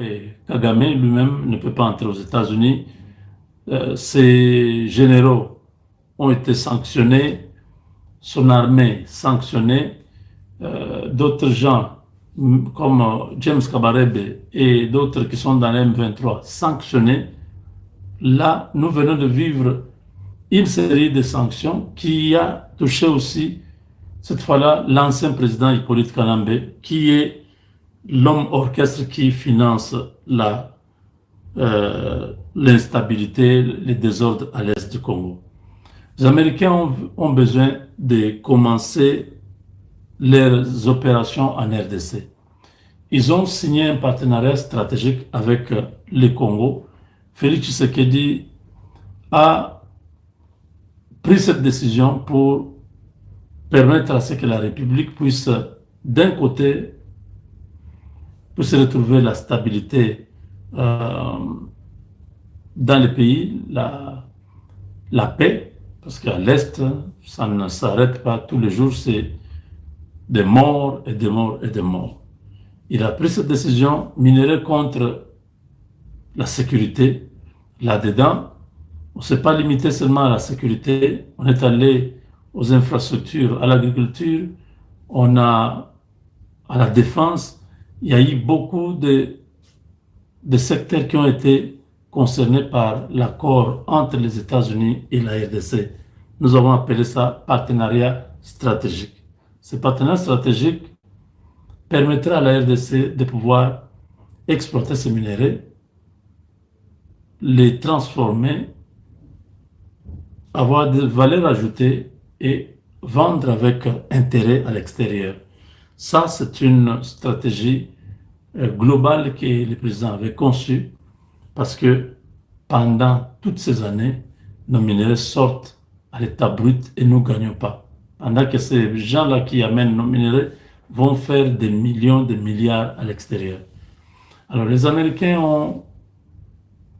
Et Kagame lui-même ne peut pas entrer aux États-Unis. Ses généraux ont été sanctionnés, son armée sanctionnée, d'autres gens comme James Kabarebe et d'autres qui sont dans l'M23 sanctionnés. Là, nous venons de vivre une série de sanctions qui a touché aussi, cette fois-là, l'ancien président Hippolyte Kanambe, qui est l'homme orchestre qui finance l'instabilité, les désordres à l'est du Congo. Les Américains ont besoin de commencer leurs opérations en RDC. Ils ont signé un partenariat stratégique avec le Congo. Félix Tshisekedi a pris cette décision pour permettre à ce que la République puisse, d'un côté, puisse retrouver la stabilité dans le pays, la paix, parce qu'à l'Est, ça ne s'arrête pas tous les jours, c'est des morts et des morts et des morts. Il a pris cette décision minérée contre la sécurité. Là-dedans, on ne s'est pas limité seulement à la sécurité, on est allé aux infrastructures, à l'agriculture, on a à la défense. Il y a eu beaucoup de secteurs qui ont été concernés par l'accord entre les États-Unis et la RDC. Nous avons appelé ça partenariat stratégique. Ce partenariat stratégique permettra à la RDC de pouvoir exploiter ces minéraux, les transformer, avoir de valeur ajoutée et vendre avec intérêt à l'extérieur. Ça, c'est une stratégie globale que le président avait conçue parce que pendant toutes ces années, nos minéraux sortent à l'état brut et nous ne gagnons pas. Pendant que ces gens-là qui amènent nos minéraux vont faire des millions, des milliards à l'extérieur. Alors les Américains ont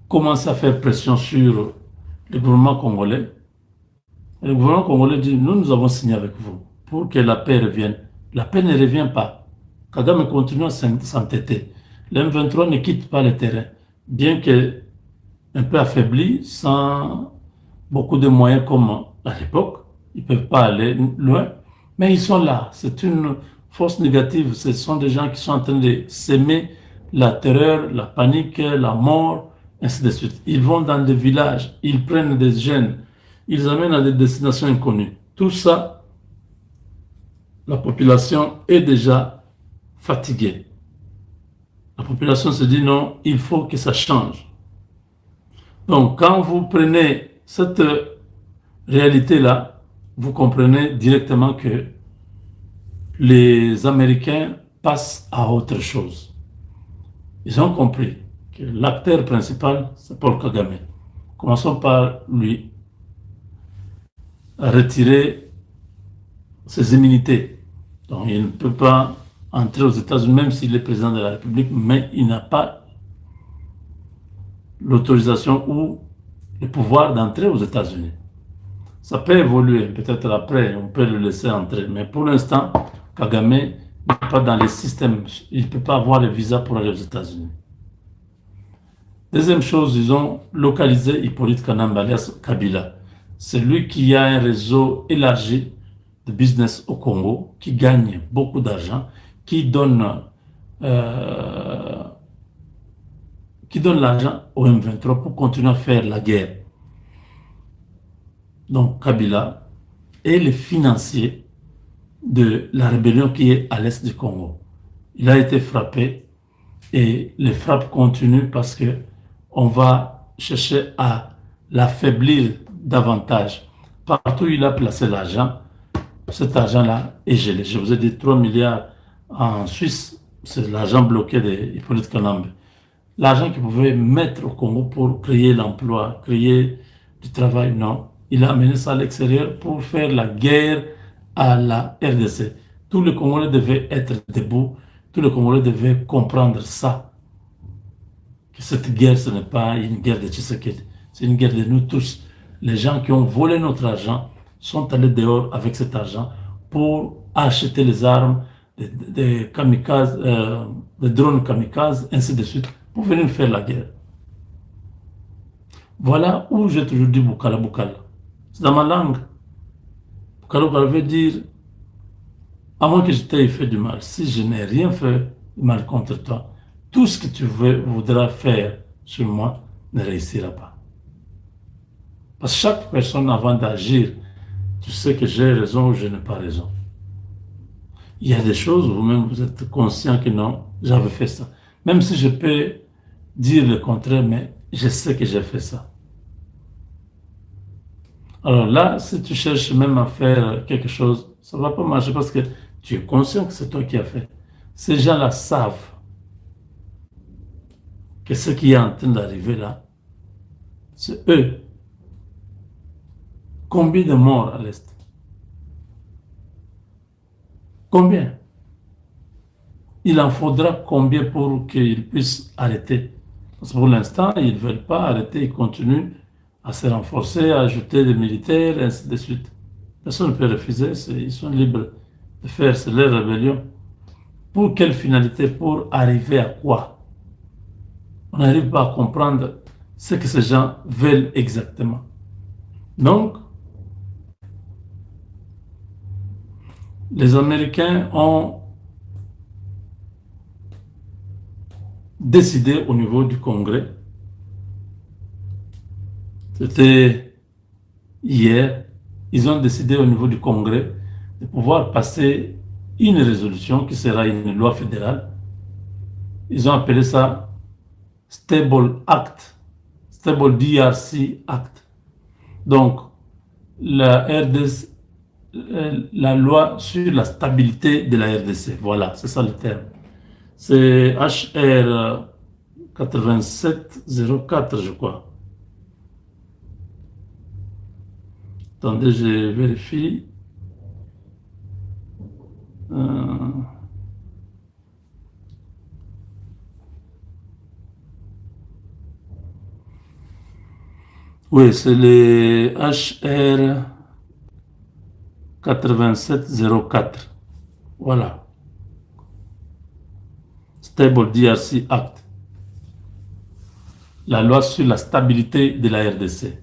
commencé à faire pression sur le gouvernement congolais. Et le gouvernement congolais dit, nous avons signé avec vous pour que la paix revienne. La paix ne revient pas. Kagame continue à s'entêter. L'M23 ne quitte pas le terrain, bien que un peu affaibli, sans beaucoup de moyens comme à l'époque. Ils ne peuvent pas aller loin, mais ils sont là. C'est une force négative. Ce sont des gens qui sont en train de s'aimer la terreur, la panique, la mort, ainsi de suite. Ils vont dans des villages, ils prennent des jeunes, ils amènent à des destinations inconnues. Tout ça, la population est déjà fatiguée. La population se dit non, il faut que ça change. Donc, quand vous prenez cette réalité-là, vous comprenez directement que les Américains passent à autre chose. Ils ont compris que l'acteur principal, c'est Paul Kagame. Commençons par lui retirer ses immunités. Donc, il ne peut pas entrer aux États-Unis, même s'il est président de la République, mais il n'a pas l'autorisation ou le pouvoir d'entrer aux États-Unis. Ça peut évoluer, peut-être après, on peut le laisser entrer. Mais pour l'instant, Kagame n'est pas dans les systèmes. Il ne peut pas avoir le visa pour aller aux États-Unis. Deuxième chose, ils ont localisé Hippolyte Kanambe, alias Kabila. C'est lui qui a un réseau élargi de business au Congo, qui gagne beaucoup d'argent, euh, qui donne l'argent au M23 pour continuer à faire la guerre. Donc Kabila est le financier de la rébellion qui est à l'est du Congo. Il a été frappé et les frappes continuent parce que on va chercher à l'affaiblir davantage. Partout où il a placé l'argent, cet argent-là est gelé. Je vous ai dit 3 milliards en Suisse, c'est l'argent bloqué de Hippolyte Kanambe. L'argent qu'il pouvait mettre au Congo pour créer l'emploi, créer du travail, non. Il a amené ça à l'extérieur pour faire la guerre à la RDC. Tous les Congolais devaient être debout, tous les Congolais devaient comprendre ça, que cette guerre, ce n'est pas une guerre de Tshisekedi, c'est une guerre de nous tous. Les gens qui ont volé notre argent sont allés dehors avec cet argent pour acheter les armes, des kamikazes, des drones kamikazes, ainsi de suite, pour venir faire la guerre. Voilà où j'ai toujours dit Bukala Bukala. C'est dans ma langue. Bukala Bukala veut dire, à moins que je t'aie fait du mal, si je n'ai rien fait de mal contre toi, tout ce que tu voudras faire sur moi ne réussira pas. Parce que chaque personne, avant d'agir, tu sais que j'ai raison ou je n'ai pas raison. Il y a des choses, vous-même, vous êtes conscient que non, j'avais fait ça. Même si je peux dire le contraire, mais je sais que j'ai fait ça. Alors là, si tu cherches même à faire quelque chose, ça ne va pas marcher parce que tu es conscient que c'est toi qui as fait. Ces gens-là savent que ce qui est en train d'arriver là, c'est eux. Combien de morts à l'Est? Combien? Il en faudra combien pour qu'ils puissent arrêter? Parce que pour l'instant, ils ne veulent pas arrêter, ils continuent à se renforcer, à ajouter des militaires, et ainsi de suite. Personne ne peut refuser, ils sont libres de faire, c'est leur rébellion. Pour quelle finalité? Pour arriver à quoi? On n'arrive pas à comprendre ce que ces gens veulent exactement. Donc, les Américains ont décidé au niveau du Congrès, c'était hier, ils ont décidé au niveau du Congrès de pouvoir passer une résolution qui sera une loi fédérale. Ils ont appelé ça Stable Act, Stable DRC Act. Donc, la RDC, la loi sur la stabilité de la RDC, voilà, c'est ça le terme. C'est HR 8704, je crois. Attendez, je vérifie. Oui, c'est le HR 8704. Voilà. Stable DRC Act. La loi sur la stabilité de la RDC.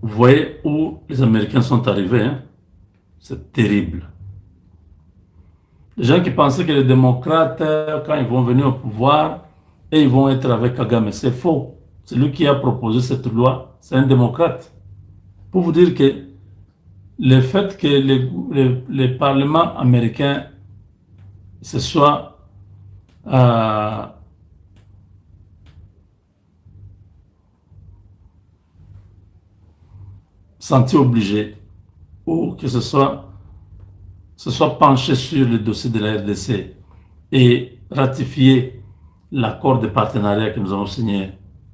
Vous voyez où les Américains sont arrivés, hein? C'est terrible. Les gens qui pensaient que les démocrates, quand ils vont venir au pouvoir, et ils vont être avec Kagame, c'est faux. Celui qui a proposé cette loi, c'est un démocrate. Pour vous dire que le fait que les parlements américains se soient sentis obligés ou que se soit penché sur le dossier de la RDC et ratifié l'accord de partenariat que nous avons signé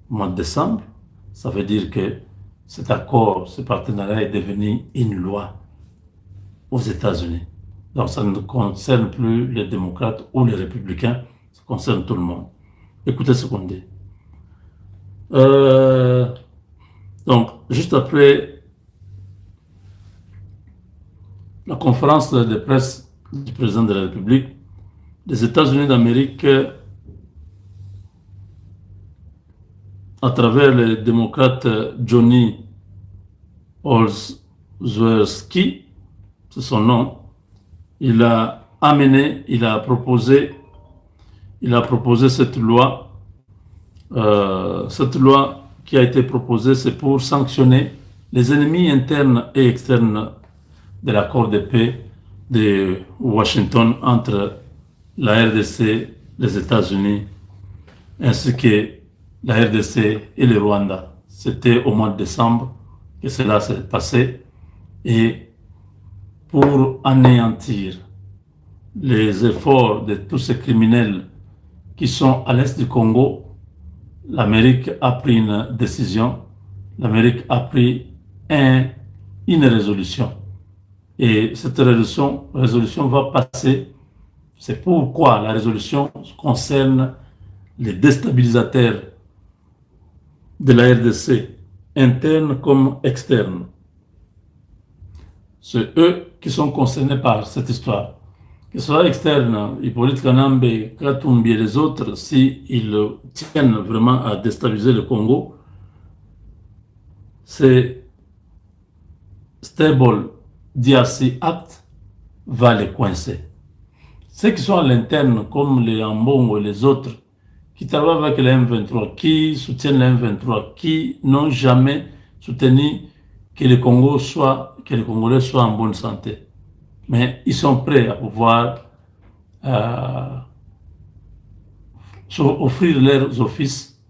au mois de décembre, ça veut dire que cet accord, ce partenariat est devenu une loi aux États-Unis. Donc ça ne concerne plus les démocrates ou les républicains, ça concerne tout le monde. Écoutez ce qu'on dit. Donc, juste après la conférence de presse du président de la République, les États-Unis d'Amérique, à travers le démocrate Johnny Olszewski, c'est son nom, il a proposé cette loi. Cette loi qui a été proposée, c'est pour sanctionner les ennemis internes et externes de l'accord de paix de Washington entre la RDC, les États-Unis, ainsi que la RDC et le Rwanda. C'était au mois de décembre que cela s'est passé. Et pour anéantir les efforts de tous ces criminels qui sont à l'est du Congo, l'Amérique a pris une décision, l'Amérique a pris une résolution. Et cette résolution va passer. C'est pourquoi la résolution concerne les déstabilisateurs de la RDC, internes comme externes. C'est eux qui sont concernés par cette histoire. que ce soit externe, Hippolyte Kanambe, Katumbi et les autres, s'ils tiennent vraiment à déstabiliser le Congo, c'est Stable DRC Act va les coincer. Ceux qui sont à l'interne, comme les Ambongo et les autres, qui travaillent avec les M23, qui soutiennent les M23, qui n'ont jamais soutenu que le Congo que les Congolais soient en bonne santé. Mais ils sont prêts à pouvoir offrir leurs offices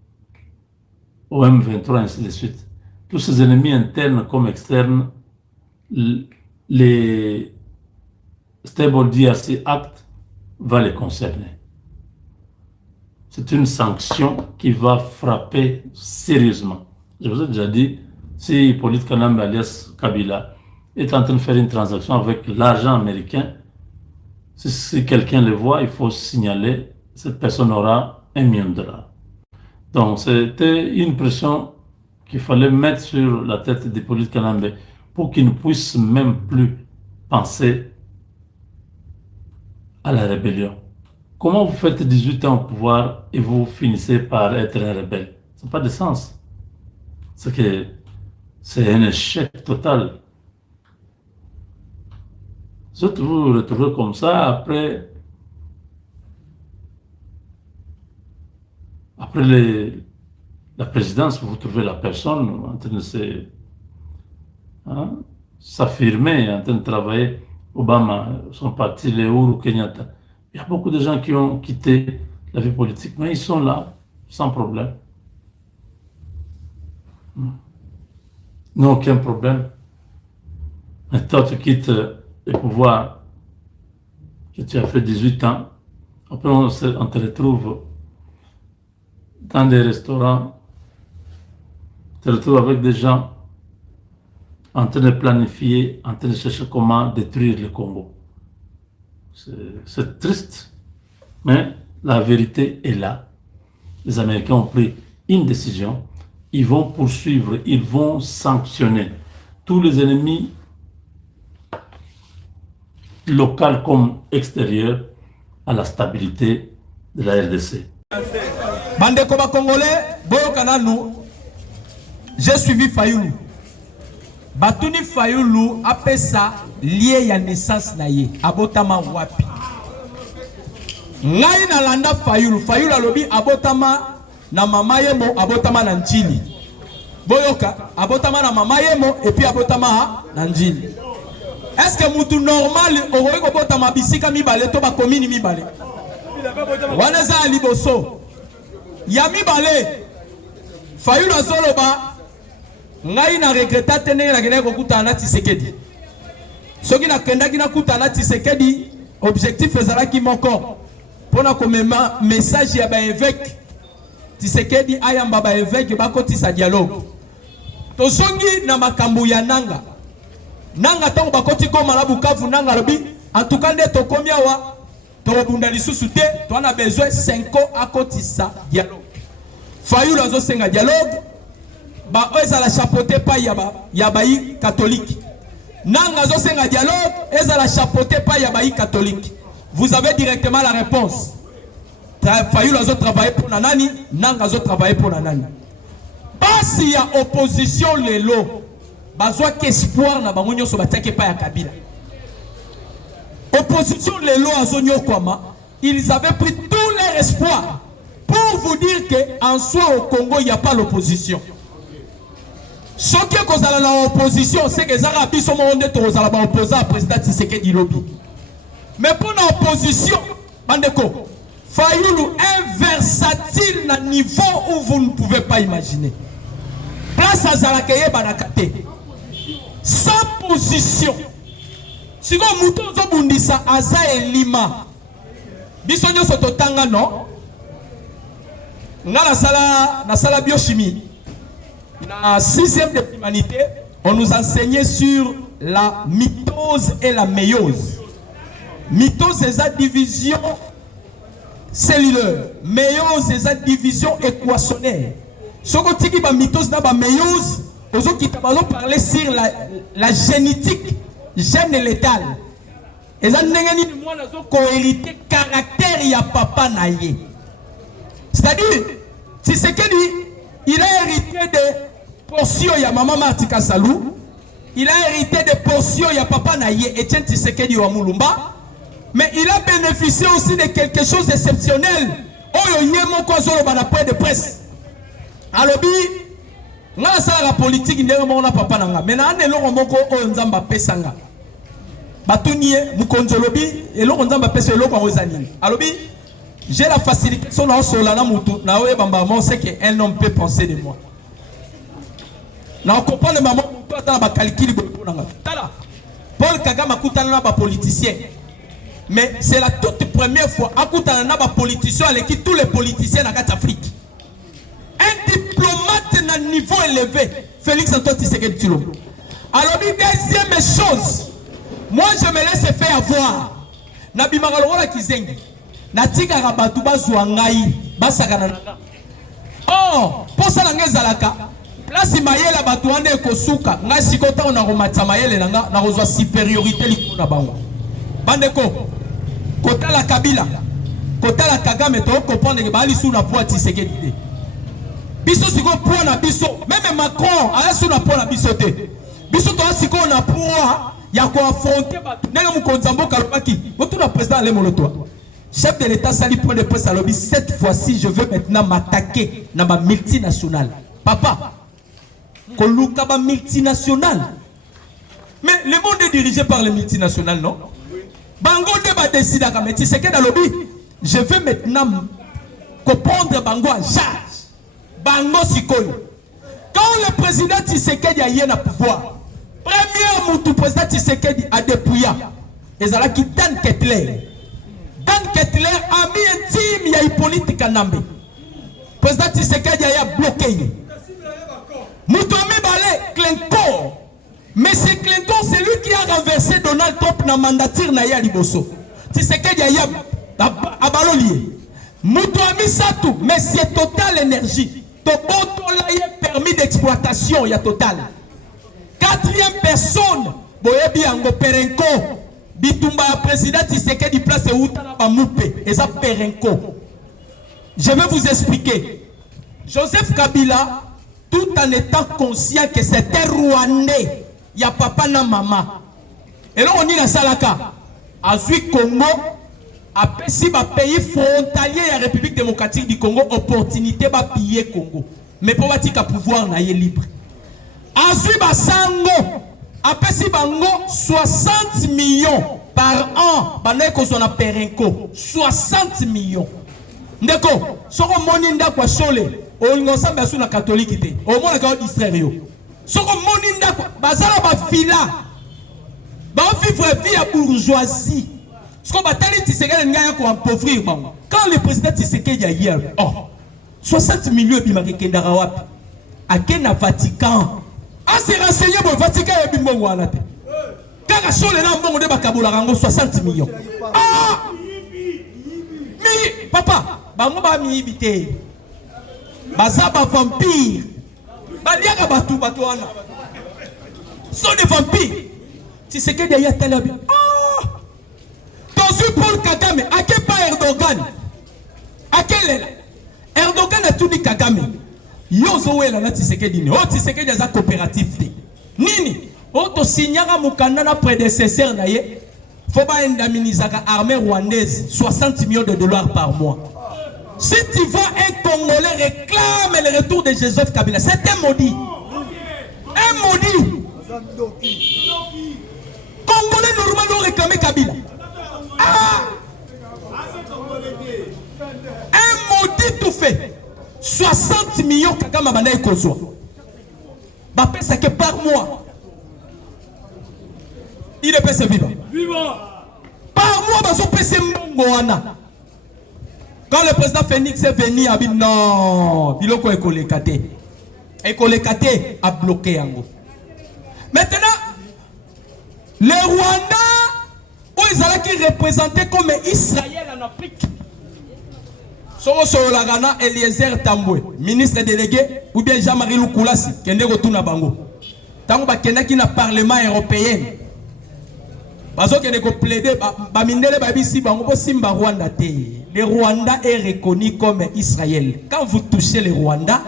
au M23, ainsi de suite. Tous ces ennemis internes comme externes, les Stable DRC Act va les concerner. C'est une sanction qui va frapper sérieusement. Je vous ai déjà dit, si Hippolyte Kanambe alias Kabila est en train de faire une transaction avec l'argent américain, si quelqu'un le voit, il faut signaler, cette personne aura $1 million. Donc c'était une pression qu'il fallait mettre sur la tête d'Hippolyte Kanambe pour qu'il ne puisse même plus penser à la rébellion. Comment vous faites 18 ans au pouvoir et vous finissez par être un rebelle? Ça n'a pas de sens. C'est un échec total. Surtout vous vous retrouvez comme ça après la présidence, vous trouvez la personne en train de s'affirmer, en train de travailler. Obama, son parti, les Uhuru Kenyatta. Il y a beaucoup de gens qui ont quitté la vie politique, mais ils sont là, sans problème. Non, aucun problème. Mais toi, tu quittes le pouvoir, que tu as fait 18 ans. Après, on te retrouve dans des restaurants, tu te retrouves avec des gens en train de planifier, en train de chercher comment détruire le Congo. C'est triste, mais la vérité est là. Les Américains ont pris une décision. Ils vont poursuivre, ils vont sanctionner tous les ennemis locaux comme extérieurs à la stabilité de la RDC. Bandeko ba Congolais, boyokana nous, j'ai suivi Fayoulou. Batuni Fayoulou apesa lié ya naissance na ye, abotama wapi. Ngai na landa Fayoulou, Fayoulou alobi abotama na mama yemo, abotama na Njili. Boyoka, abotama na mama yemo, et puis abotama na Njili. Est-ce que mutu normal, ogoye kobotama bisika mibale, to ba komini mibale? Waneza aliboso. Yami bale Fayoulou azoloba ngai na regreta tene na kene kokuta na Tshisekedi. Soki na kenda kina kuta na Tshisekedi, objectif ezalaki moko pona komema message ya ba évêque Tshisekedi ayamba ba évêque bakotisa dialogue. To songi na makambo ya nanga. Nanga tango bakoti koma na Bukavu nanga lobi en tout cas nde to komia wa tobunda lisusu te, to na besoin 5 ans akotisa dialogue. Fayoulou azo senga dialogue, ba eza la chapeauté pa ya bayi catholique. Nanga azo senga dialogue, eza la chapeauté pa ya bayi catholique. Vous avez directement la réponse. Fayoulou azo travailler pour nanani, nanga azo travailler pour nanani. Basi ya opposition lelo, bazwa qu'espoir na bango nyonso batiaki pa ya Kabila. Opposition lelo azonyo kwama, ils avaient pris tout leur espoir pour vous dire que en soi au Congo il n'y a pas l'opposition. Ce qui est causé dans l'opposition, c'est que Zara biso monde tozala ba opposant à président Tshisekedi Lobi. Mais pour l'opposition, bandeko, Fayoulou est versatile à un niveau où vous ne pouvez pas imaginer. Place à Zalakeye Banakate. Sans position. Si vous mouton zobundisa aza elima biso nyoso totanga no nga na sala biochimie na 6e de l'humanité on nous enseignait sur la mitose et la méiose. Mitose c'est la division cellulaire, méiose c'est la division équationnaire. Soko tiki ba mitose na ba méiose ozo kita bazo parler sur la génétique, gène létal. eza ndenge nini mwana zo kohériter caractère ya papa na ye. C'est-à-dire Tshisekedi il a hérité de portions ya maman Marti Kasalou, il a hérité de portions ya papa na ye Etienne Tshisekedi wa Mulumba, mais il a bénéficié aussi de quelque chose d'exceptionnel. Oyo ye moko zolo bana point de presse. Alobi nga sala la politique ndenge mona papa nanga. Mais na eloko moko oyo nzamba pesanga. Batunie mukonzolobi eloko nzamba pesa eloko ozanini. Alobi j'ai la facilitation na sola na mutu na oye bamba mo c'est que un homme peut penser de moi. Na comprend le maman mutu ata ba calcul bo nanga. Tala. Paul Kagame akutana na ba politicien. Mais c'est la toute première fois akutana na ba politicien avec tous les politiciens na Afrique. Un diplomate na niveau élevé, Félix Antoine Tshisekedi Tshilombo. Alors deuxième chose, moi je me laisse faire avoir. Na bimangalo la kizengi. Na tika rabatu bazwa ngai basakana nanga. Oh, pour ça nanga zalaka. Place mayela batu ande kosuka, ngai sikota na romatsa mayele nanga na rozwa supériorité likuna bango. Bandeko kota la Kabila, kota la Kagame to comprendre que bali sous na poids Tshisekedi. Biso siko poids na biso, même Macron a sous na poids na biso te. Biso to siko na poids ya ko affronter batu. Nenga mukonzambo kalobaki, botu na président le moloto. Chef de l'État sali point de presse à lobby, cette fois-ci je veux maintenant m'attaquer na ma multinationale. Papa, koluka ba multinationale. Mais le monde est dirigé par les multinationales, non? Bango ne va décider à mettre ce qu'est dans le lobby. Je veux maintenant comprendre Bango en charge. Bango Sikoy. Quand le président Tshisekedi a eu un pouvoir, premier moutou président Tshisekedi a dépouillé. Et ça là qui Dan Kettler. Dan Kettler ami intime ya Hippolyte Kanambe. Président Tshisekedi a bloqué. Moutou ami balé Clinton. Mais c'est Clinton, c'est lui qui a renversé Donald Trump dans la mandature na Liboso. Tshisekedi a balolié. Moutou ami Satou, mais c'est Total Énergie. Toboto là y a permis d'exploitation, il y a Total. Quatrième personne, Boyebi Ango Perenko. Bitumba président Tshisekedi place Outana Bamoupe. Et ça Perenko. Je vais vous expliquer. Joseph Kabila, tout en étant conscient que c'était Rwandais. Il y a papa na maman. Et là on y a Salaka. Azui Congo. Après si ba pays frontalier de la République démocratique du Congo, opportunité ba piller Congo. Mais pour batika pouvoir na libre. Azui Basango. Après si bango 60 millions par an. Banaye ko zona Perenko. 60 millions. Ndeko. Soko moni nda kwa chole. O ngosamba asu na catholique te. O mona ka distraire yo. Soko moni nda kwa bazala ba fila. Ba vivre vie à bourgeoisie. Soko batali Tshisekedi ngaya ko appauvrir bango. Quand le président Tshisekedi a hier, oh 60 millions bimaki kendara wapi? Akena Vatican. A se renseigner pour Vatican et bimbongo wana te. Kaka chole na mbongo de bakabula rango 60 millions. Ah! Mi papa, bango ba mi ibite. Bazaba vampire. Baliaka batu wana. Sont des vampires. Tshisekedi ya telabi. Ah! Tozu Paul Kagame, ake pas Erdogan. Akele. Erdogan a tout dit Kagame. Yozo wela na Tshisekedi ni. Oh Tshisekedi za coopérative te. Nini? Oh to signara mukanda na prédécesseur na ye. Faut pas indemnisaka armée rwandaise 60 millions de dollars par mois. Si tu vois un Congolais réclame le retour de Joseph Kabila, c'est un maudit. Un maudit. Congolais normalement réclamer Kabila. Ah! Un maudit tout fait. 60 millions Kagame Banaï Kozwa. Bapé ça que par mois. Il est passé vivant. Par mois, bah son PC Mboana. Quand le président Phoenix est venu, il a dit non, il a écolé Kate. Écolé Kate a bloqué Yango. Maintenant, les Rwandais, où ils allaient qui représentaient comme Israël en Afrique. Soro Solagana Eliezer Tambwe, ministre délégué, ou bien Jean-Marie Lukulasi, qui est retourné à Bango. Tango Bakena qui n'a parlement européen. Bazo qui est plaidé, Bamindele Babisi, Bango Simba Rwanda te. Le Rwanda est reconnu comme Israël. Quand vous touchez le Rwanda,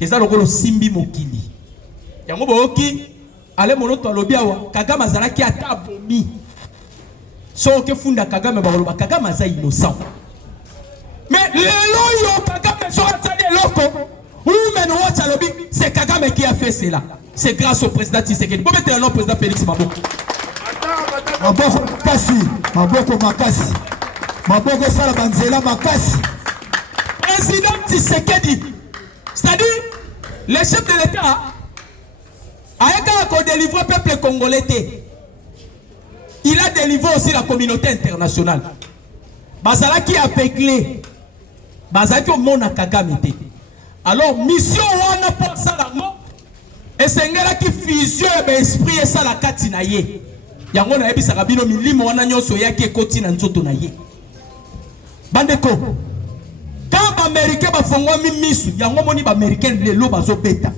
c'est ça le Simbi Mokili. Yango Boki, allez monoto alobiawa, Kagame Azalaki ata abomi. So que funda Kagame Baloba, Kagame Aza innocent. Mais le loyo Kagame so atali loko. Women watch alobi, c'est Kagame qui a fait cela. C'est grâce au président Tshisekedi. Vous mettez le nom président Félix Maboko. Maboko Makasi, Maboko Makasi. Maboko Sala Banzela Makasi. Président Tshisekedi. C'est-à-dire, le chef de l'État a délivré le peuple congolais. Il a délivré aussi la communauté internationale. Bazala qui a péclé. Bazala qui a mona Kagame. Alors, mission wana pour ça là, et c'est un qui fusion l'esprit et ça la katinaye. Yango na ebi sakabino milimo wana nyoso yaki ekoti na nzoto na ye. Bandeko. Quand les Américains font misu, yango moni ba Américain lelo bazo beta.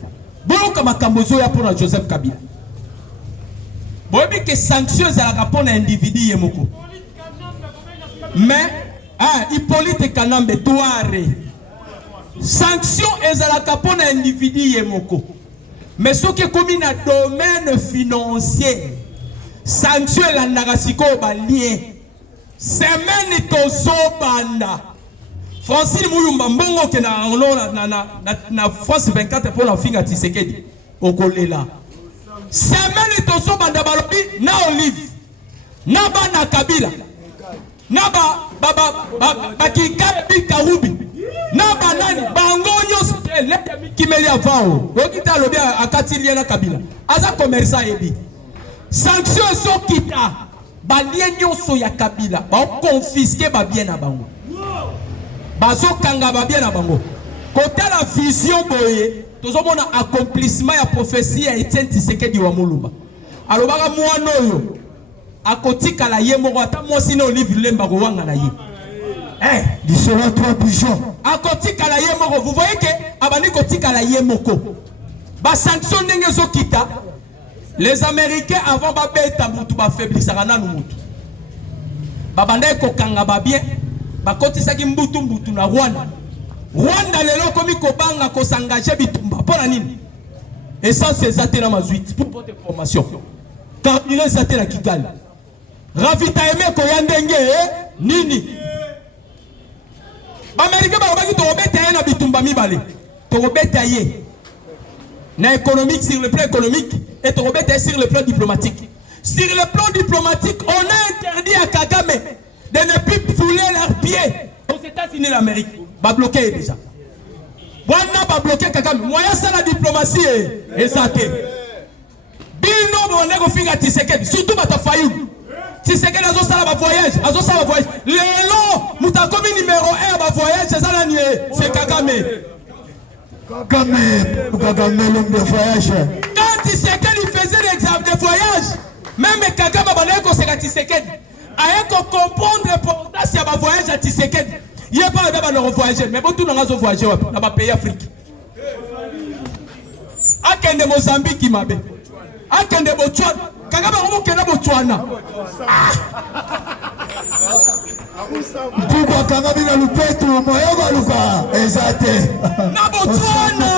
Boyoka makambo zo ya pour Joseph Kabila. Boyebi que sanctions za la pour individu yemoko. Mais Hippolyte Kanambe Touare. Sanctions ezalaka pour individu yemoko. Mais ce qui est commis dans le domaine financier, sanction la nagasiko balien. Semaine tozo banda. Francine Mouyumba mbongo ke na France 24 pour la finga Tshisekedi. Okolela. Semaine tozo banda balobi na Olive. Na bana Kabila. Na ba kikale bi Karubi. Na banani bangonyo le kimeli avao. Okita lobi akati liena Kabila. Aza commerçant ebi. Sanction so kita. Balien nyonso ya Kabila ba confisquer ba bien na bango. Bazo kanga ba bien na bango. Côté la vision boye, tozo mona accomplissement ya prophétie ya Etienne Tshisekedi wa Mulumba. Alobaka mwana oyo akotika la ye moko ata mosi na Olive Lemba ko wanga na ye. Il sera 3 pigeons. Akotika la ye moko, vous voyez que abani kotika la ye moko. Ba sanction ndenge zo kita. Les Américains avant babeta mutu ba faiblissaka nanu mutu. Babanda ko kanga ba bien. Bakotisa ki mbutu na Rwanda. Rwanda lelo komi ko banga ko s'engager bitumba. Pona nini? Essence ezate na mazuiti pour votre information. Carburant ezate na Kigali. Ravitaillement ko yandenge nini? Ba Américain ba baki to beta na bitumba mibale. To beta ye. Na économique sur le plan économique et to beta sur le plan diplomatique. Sur le plan diplomatique, on a interdit à Kagame de ne plus fouler leurs pieds aux États-Unis d'Amérique. Va bloquer déjà. Wana va bloquer Kagame. Moyen ça la diplomatie est saté. Bino bonego finga Tshisekedi. Surtout bata Fayou. Tshisekedi azo sala ba voyage. Azo sala voyage. Lelo mutakomi numéro 1 ba voyage ça la nié. C'est Kagame. Kagame l'homme de voyage. Quand Tshisekedi faisait des voyages, même Kagame baneko c'est Tshisekedi. Aye ko comprendre l'importance ya ba voyage à Tshisekedi. Il n'y a pas de voyager, mais bon, tout le monde a voyagé dans les pays africains. Akende Mozambique, Mabe. Akende Botswana. Kagame Kena Botswana. Pourquoi Kagame na lupetu moyo baluka ezate. Na Botswana.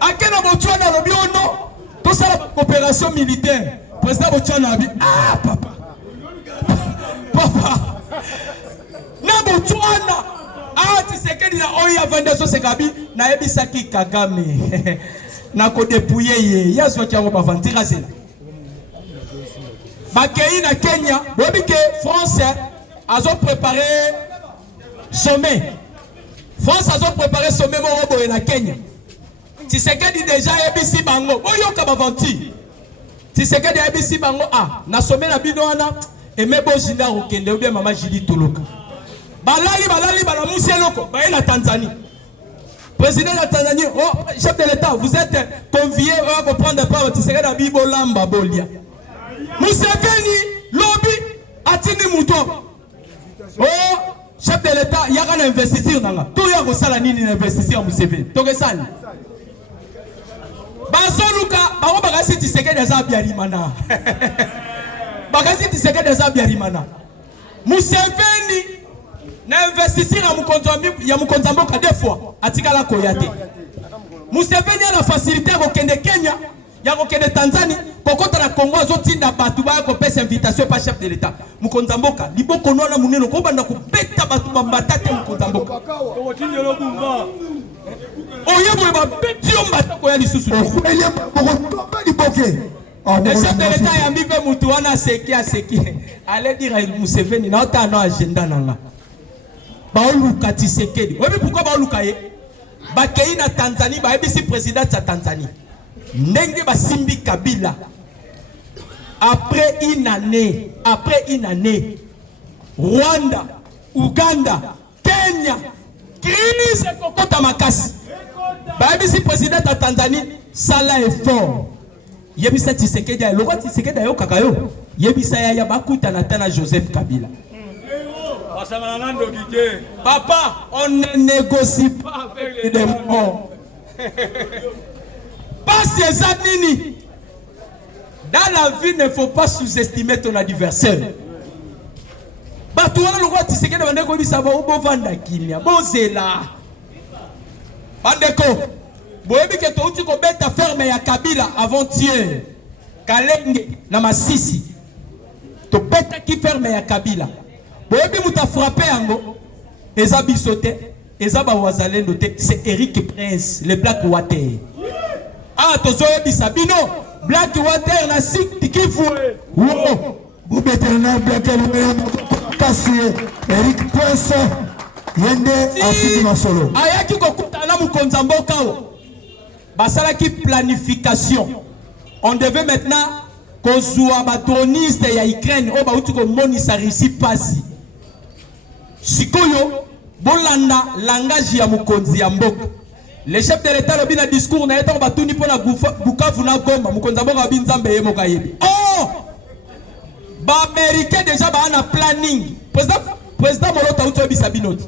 Akende Botswana lobi ono. Tout ça la coopération militaire. Président Botswana a dit papa. Papa. Na Botswana Tshisekedi na oya vandaso sekabi na ebisaki Kagame na ko dépouiller ye yaso kiango ba vantira zela bakei na Kenya bobi ke France azo préparer sommet. France azo préparer sommet mo boye na Kenya. Tshisekedi déjà ebisi bango oyoka ba vanti. Tshisekedi ebisi bango na sommet na bino wana emebo jinda okende ou bien mama Jili Toloka. Balali bala Moussieloko, baye la Tanzanie. Président de la Tanzanie, chef de l'État, vous êtes convié à prendre part au Tshisekedi Bibo Lamba Bolia. Museveni, lobby, atini mouton. Chef de l'État, il y a un investisseur dans la. Tout y a un salanini investisseur Museveni. Togesani. Bazoluka, Baobagasi Tshisekedi Azabiari Mana. Bakazi Tshisekedi eza Biarimana. Museveni na investisseur ya mukonzi mboka deux fois atikala koyate. Museveni a la facilité à kokende Kenya, ya kokende Tanzanie, kokota na Congo azotinda batu ba ko pesa invitation par chef de l'état. Mukonzi mboka liboko nona muneno ko banda ko beta batu bambata te mukonzi mboka. Oyebo ba betio mbata ko ya lisusu. Le chef de l'état ya mbibe mutu wana seki. Allez dire à Museveni na ota no agenda nanga. Baoluka Tshisekedi. Oui, pourquoi Baoluka ye? Bakei na Tanzanie, baebisi président de Tanzanie. Ndenge basimbi Kabila. Après une année, Rwanda, Uganda, Kenya, crise kokota makasi. Baebisi président de Tanzanie, sala effort. Yebisa Tshisekedi, le roi Tshisekedi yo kakayo. Yebisa ya bakuta na tana Joseph Kabila. Papa, on ne négocie pas avec les démons. Pas ces années. Dans la vie, il ne faut pas sous-estimer ton adversaire. Batouana le roi Tshisekedi bandeko bisaba obo vanda kimia. Bozela. Bandeko. Boyebi ke touti ko beta ferme ya Kabila avant-hier. Kalenge na Masisi. To beta ki ferme ya Kabila. Boyebi muta frappé yango. Eza bisote. Eza ba wazalendo te. C'est Eric Prince, le Black Water. Ah, tozoye bisabino. Black Water na sik tikifue. Wow. Boubeterna Black Water. Eric Prince. Yende asiki masolo. Ayaki kokuta na mukonza mboka o. Basala ki planification. On devait maintenant kozua batroniste ya Ukraine o ba uti ko monisa Russie pasi. Sikoyo bolanda langage ya mukonzi ya mboka. Le chef de l'état lobi na discours na eto batuni pona Bukavu na Goma mukonza mboka binzambe yemo kayebi. Oh! Ba américain déjà ba na planning. Président Molota uto bisabinoti.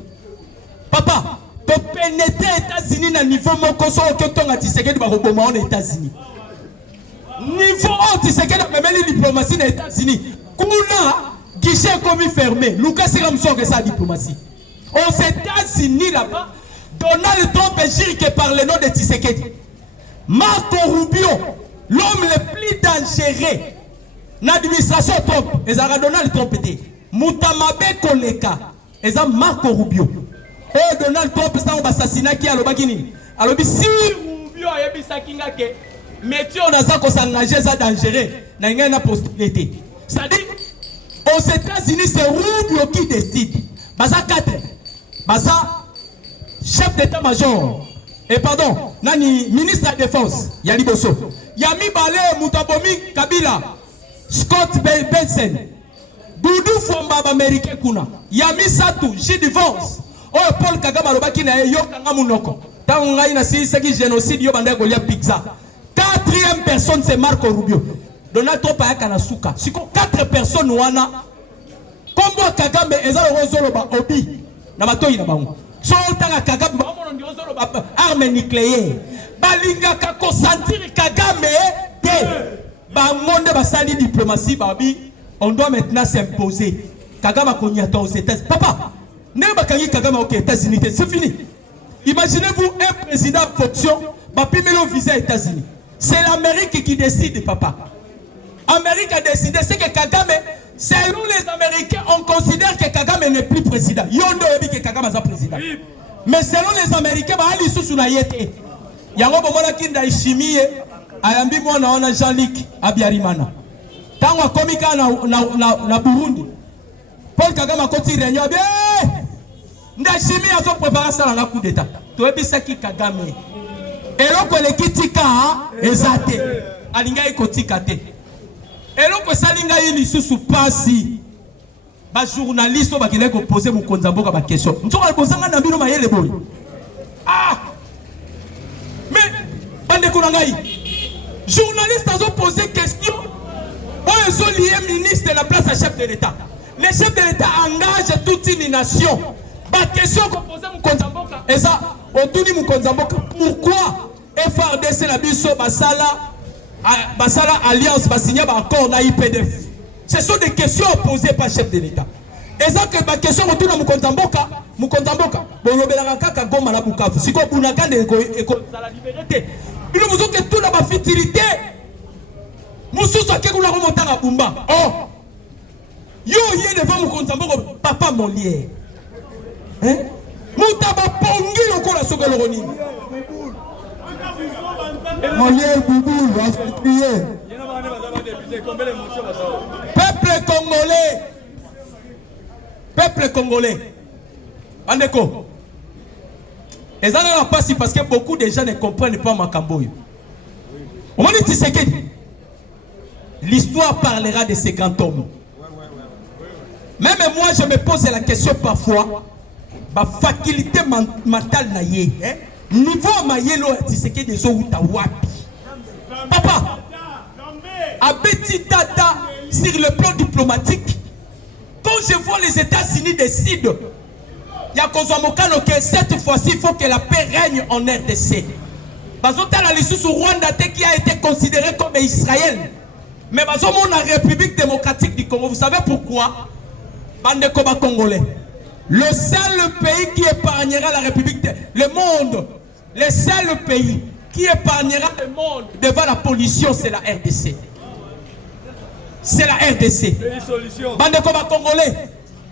Papa, to pénétrer États-Unis na niveau moko so ke tonga Tshisekedi ba roboma aux États-Unis. Niveau haut Tshisekedi même les diplomatie des États-Unis. Kuna guichet comme fermé. Lucas c'est comme ça que ça diplomatie. Aux États-Unis là-bas, Donald Trump gire que par le nom de Tshisekedi. Marco Rubio, l'homme le plus dangereux l'administration Trump, et ça Donald Trump était. Moutamabe Koleka, et ça Marco Rubio. Oh Donald Trump c'est un assassinat qui a le bagini. Alors si Rubio a yebi sakinga ke métier on a ça qu'on s'engager ça dangereux, n'a rien à postulité. C'est-à-dire aux États-Unis c'est Rubio qui décide. Baza 4. Baza chef d'état-major. Et pardon, nani ministre de la défense, Yali Bosso. Yami Bale Mutabomi Kabila, Scott Benson, Doudou Fomba américain kuna. Yami Satou, J. Divorce. Oh Paul Kagame Lobaki na yo kanga munoko. Tango ngai na si saki génocide yo banda kolia pizza. 4e personne c'est Marco Rubio. Donald Trump ayaka na suka. Siko 4 personnes wana. Kombo Kagame ezalo rozolo ba obi na matoyi na bango. So tanga Kagame ba mono ndozolo ba arme nucléaire. Balinga ka ko sentir Kagame te. Ba monde ba sali diplomatie babi, on doit maintenant s'imposer. Kagame konyata aux États-Unis. Papa, ne ba kangi Kagame aux États-Unis, c'est fini. Imaginez-vous un président en fonction, ba pimelo visa aux États-Unis. C'est l'Amérique qui décide, papa. L'Amérique a décidé, c'est que Kagame, selon les Américains, on considère que Kagame n'est plus président. Yondo ebi que Kagame est président. Mais selon les Américains, bah ali sous na yete. Yango bomola kinda ishimiye, ayambi mwana ona Jean-Luc Abiyarimana. Tango komika na Burundi. Paul Kagame a continué réunion bien. Nda chimie azo préparer ça na coup d'état. To ebi saki Kagame. Eloko lekitika ezate. Alinga ikotika te. Eloko salinga yini susu pasi. Ba journaliste ba kile ko poser mukonza mboka ba question. Nzoka bozanga na bino mayele boy. Ah! Mais bande ko ngai. Journaliste azo poser question. On est lié ministre de la place à chef de l'État. Le chef de l'État engage toute une nation. Ba question ko poser mukonza mboka. Et ça, otuni mukonza mboka. Pourquoi FRDC na biso basala alliance va signer un accord na IPDF. Ce sont des questions posées par le chef de l'État. Et ça que ma question retourne à Mukontamboka. Bon, le kaka goma la Bukavu. Si quoi Bunagande ça la liberté. Il nous dit que tout n'a pas futilité. Moussou soit que vous la remontez à Bumba. Oh, yo yé devant Mukontamboka, papa mon lié. Hein? Moutaba pongi le kola sokoloroni. Mon lié Bouboul va se crier. Peuple congolais, Andeko, et ça n'a pas si parce que beaucoup de gens ne comprennent pas Makamboyo. On dit Tshisekedi, l'histoire parlera de ces grands hommes. Même moi, je me pose la question parfois, ma faculté mentale na ye, niveau mayelo Tshisekedi zo uta wapi. Papa, abeti tata sur le plan diplomatique. Quand je vois les États-Unis décident, il y a que cette fois-ci, il faut que la paix règne en RDC. Bazota la liste sur Rwanda qui a été considéré comme Israël. Mais bazoma la République démocratique du Congo. Vous savez pourquoi? Bande Koba Congolais. Le seul pays qui épargnera la République, le monde, le seul pays qui épargnera le monde devant la pollution, c'est la RDC. C'est la RDC. Bande Koba Congolais.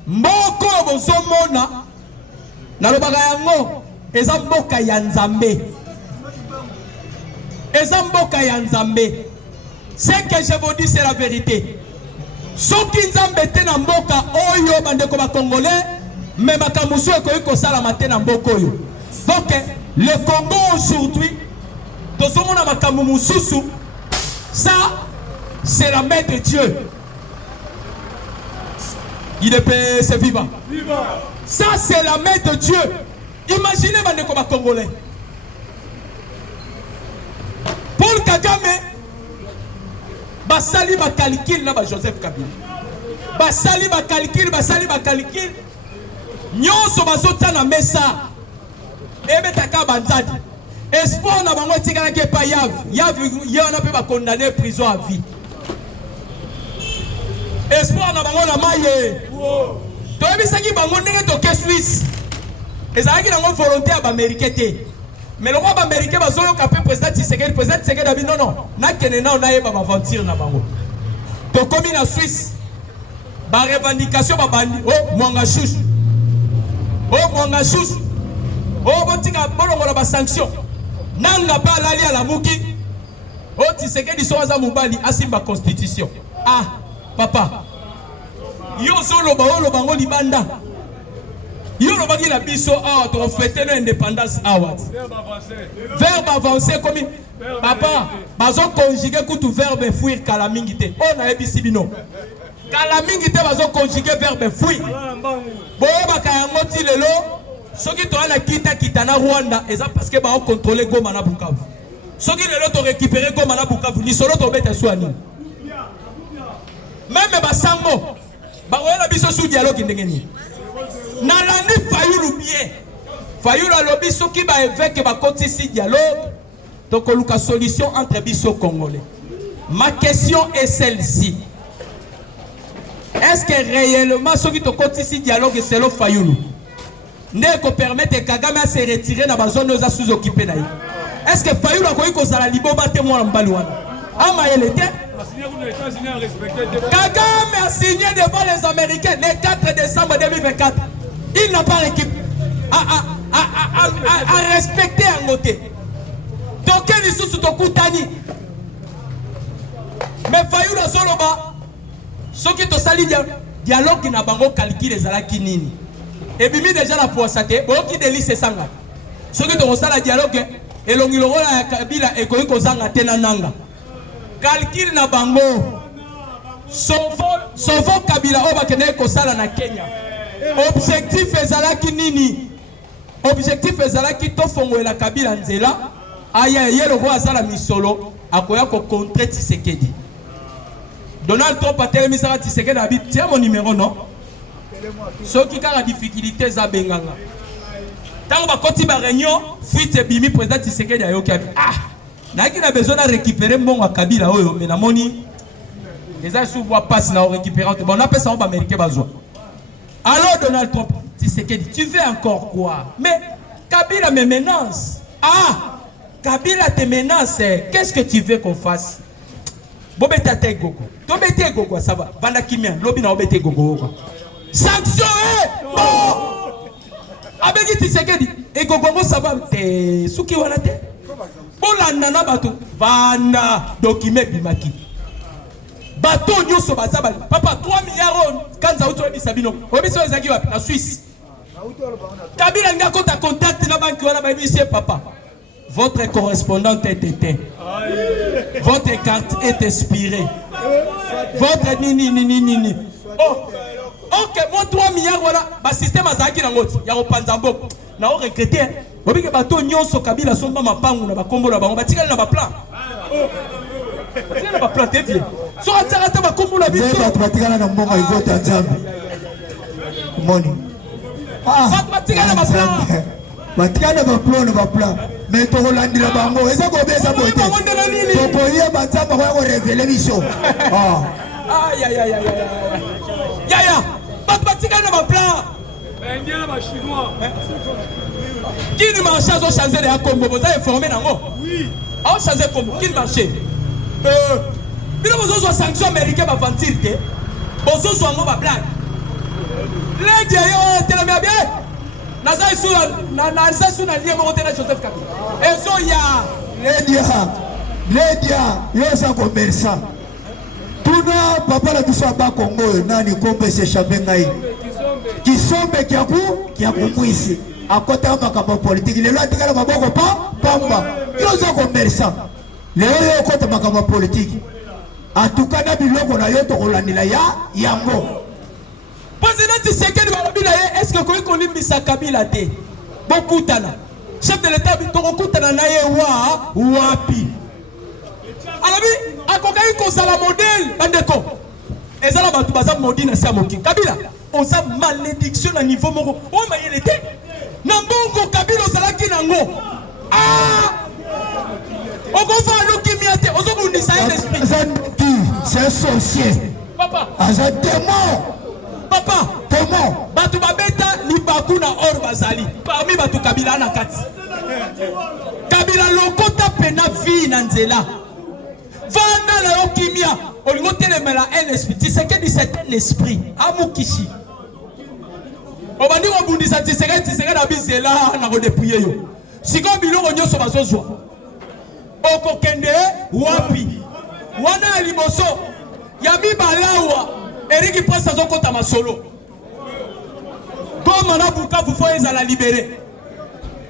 Mboko bozomona na lobaka yango eza mboka ya Nzambe. Eza mboka ya Nzambe. Ce que je vous dis c'est la vérité. Soki Nzambe te na mboka oyo bande Koba Congolais, mais makamusu ekoyi kosala mate na mboka oyo. Donc le Congo aujourd'hui tozomona makamu mususu, ça c'est la main de Dieu. Il est c'est vivant. Ça c'est la main de Dieu. Imaginez bande Koba Congolais. Paul Kagame basali ba calcul na ba Joseph Kabila. Basali ba calcul. Nyonso bazota na mesa. Ebe taka banzadi. Espoir na bango tikana ke pa Yav yona pe ba condamné prison à vie. Espoir na bango na maye. To ebisaki bango ndenge to ke Suisse. Ezalaki na volonté ya ba américain te. Mais le roi américain va solo capé président Tshisekedi a dit non na kenena on a yeba aventure na bango. To komi na Suisse. Ba revendication ba bandi oh mwanga chouchou. Oh botika bolongola ba sanction. Nanga pa lali à la muki. Oh Tshisekedi soza mubali asimba constitution. Ah papa. Yo solo ba olo bango libanda. Yo lo baki la biso ah to fêter l'indépendance award. Verbe avancé comme papa, bazo conjuguer kutu verbe fuir kala mingi te. On a ebisi bino. Kala mingi te bazo conjuguer verbe fuir. Boyo baka yango ti lelo soki to ala kita na Rwanda eza parce que ba on contrôler Goma na Bukavu. Soki lelo to récupérer Goma na Bukavu ni solo to beta swani. Même ba sango ba wela biso sous dialogue ndengeni. Nalandi Fayulu bien. Fayulu alobi soki ba évêque ba kotisi dialogue to koluka solution entre biso congolais. Ma question est celle-ci. Est-ce que réellement soki to kotisi dialogue selon Fayulu ne ko permettre Kagame à se retirer na ba zone oza sous occupé na ye? Est-ce que Fayulu akoyi ko sala liboba te moi mbali wana? Ama ele te. Kagame a signé devant les Américains le 4 décembre 2024. Il n'a pas équipe à respecter un côté. Donc, il est sous ton koutani. Mais Fayulu a soloba. Ce qui te sali dialogue qui n'a pas calculé les alaki nini. Et bimi déjà la poissate. Bon, qui délice sanga. Ce qui te sala dialogue et l'ongiloro la Kabila et koiko zanga tenananga. Calcul na bango. Sauvons Kabila oba kene ko sala na Kenya. Objectif ezalaki nini? Objectif ezalaki to fongoela Kabila nzela aya yelo ko azala misolo akoya ko contre Tshisekedi. Donald Trump a télé misara Tshisekedi abi tiens mon numéro non. Soki kaka difficulté za benganga. Tango ba koti ba réunion fuite bimi président Tshisekedi ayoki abi ah na besoin de récupérer mon Kabila oyo mais na moni Les gens souvent passent dans récupérant. Bon, on appelle ça en américain besoin. Alors Donald Trump, tu veux encore quoi? Mais Kabila me menace. Ah, Kabila te menace. Qu'est-ce que tu veux qu'on fasse? Bobeta te gogo. Tobete gogo, ça va. Banda kimia, lobina obete gogo. Sanction, bon. Avec Tshisekedi, et gogo ça va. Te suki wana te. Bolanda na bato. Banda dokime bimaki. Bateau nyoso bazaba. Papa 3 milliards quand ça autour de Sabino. Obiso ezaki wapi na Suisse. Kabila nga kota contact na banque wana ba monsieur papa. Votre correspondante est éteinte. Votre carte est expirée. Votre nini. Oh. OK, moi 3 milliards voilà, ba système azaki na ngoti. Ya opanzambo. Na o regretter. Obike bateau nyoso Kabila somba mapangu na ba kombo na bango batikali na ba plan. Batikali na ba plan te vie. So atsarata ba kombo na biso. Batikali na mbongo igoti nzambe. Moni. Batikali na ba plan. Batikali na ba plan. Mais to Holandila bango, eza ko beza bote. To ko ye banzamba ko révéler mission. Ah. Aïe. Ya. Batikali na ba plan. Indien ba chinois. Qui ne marche pas au changer de Congo? Vous avez informé nango? Oui. Au changer Congo, qui marche? Mais nous avons sanctions américaines pour mentir que nous avons une blague. Les dieux ont été bien. Naza isu na lié mon hôtel Joseph Kabila. Et so ya les dieux yo sa commerçant. Tuna papa la biso ba Congo nani kombe se chape ngai. Kisombe kiaku ici. À côté de ma politique, les lois de ma boque pas, pamba. Yo sa commerçant. Les lois côté de ma politique. En tout cas, na biloko na yo to kolandila ya yango. Président Tshisekedi balobila ye est-ce que ko ikoni misa Kabila te? Bokutana. Chef de l'État to kokutana na ye wapi? Alabi akokai ko sala modèle bandeko. Ezala batu baza modina sa moki. Kabila, on sa malédiction à niveau moko. O mayele te. Nambongo Kabila ozalaki nango. Ah! Okofa lokimiate, ozobundisa l'esprit. C'est un sorcier. Papa. Un démon. Papa. Comment? Batu babeta libaku na or bazali. Parmi batu Kabila na kati. Kabila lokota pena vie na nzela. Vanda la lokimia. Olingo telemela un esprit. C'est que c'est un esprit. Amukishi. Obandi ko bundisa Tshisekedi na bizela na ko dépouiller yo. Siko biloko nyoso bazozwa. Okokende wapi? Wana liboso ya mibalawa Eric Prince azokota masolo. Comme na Bukavu fo ezala libéré.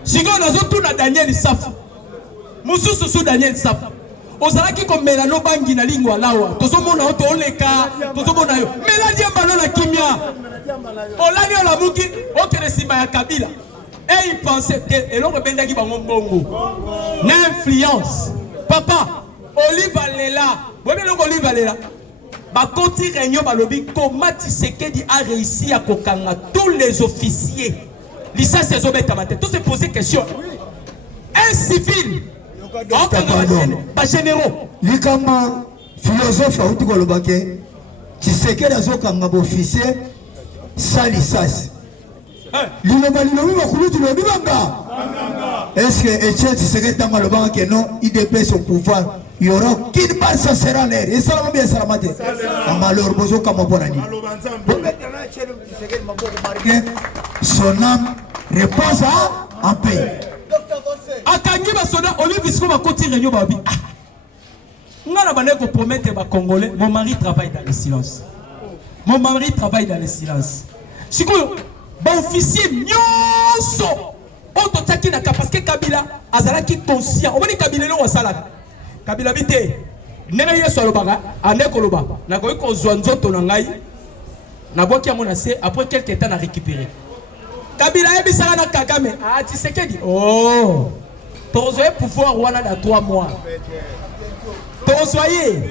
Siko nazotuna Daniel Safu. Mususu su Daniel Safu. Ozalaki ko melano bangi na lingwa lawa. Tozomona oto oleka, tozomona yo. Meladi mbalo na kimia. Olani ola muki okere sima ya Kabila. Et il pensait que et l'on bendaki bango bongo. L'influence. Papa, Olive Alela. Vous voyez l'Olive Alela. Ba konti réunion balobi comment Tshisekedi a réussi à kokanga tous les officiers. Lisa Sezobeta Mate. Tous se poser question. Un civil. Pas généraux. Likama philosophe a outi kolobake. Tshisekedi azokanga officier salisas. Est-ce que Etienne Tshisekedi dans le banc que non, il dépasse son pouvoir, il y aura qui part ça sera l'air. Et ça va bien ça matin. Malheur bozo comme bonani. Son âme réponse à en paix. Akangi basoda Olivier Siko ba koti réunion babi. Ngana bane ko promettre ba Congolais, mon mari travaille dans le silence. Mon mari travaille dans le silence. Siko ba officier nyonso ototaki na parce que Kabila azalaki conscient. O moni Kabila lo wasala. Kabila bité. Nena yeso alobaka andeko loba. Na ko kozwa nzoto na ngai. Na boki amona se après quelques temps na récupérer. Kabila ebisaka na Kagame. Ah Tshisekedi. Oh. Tozoye pouvoir wana dans 3 mois. Tozoye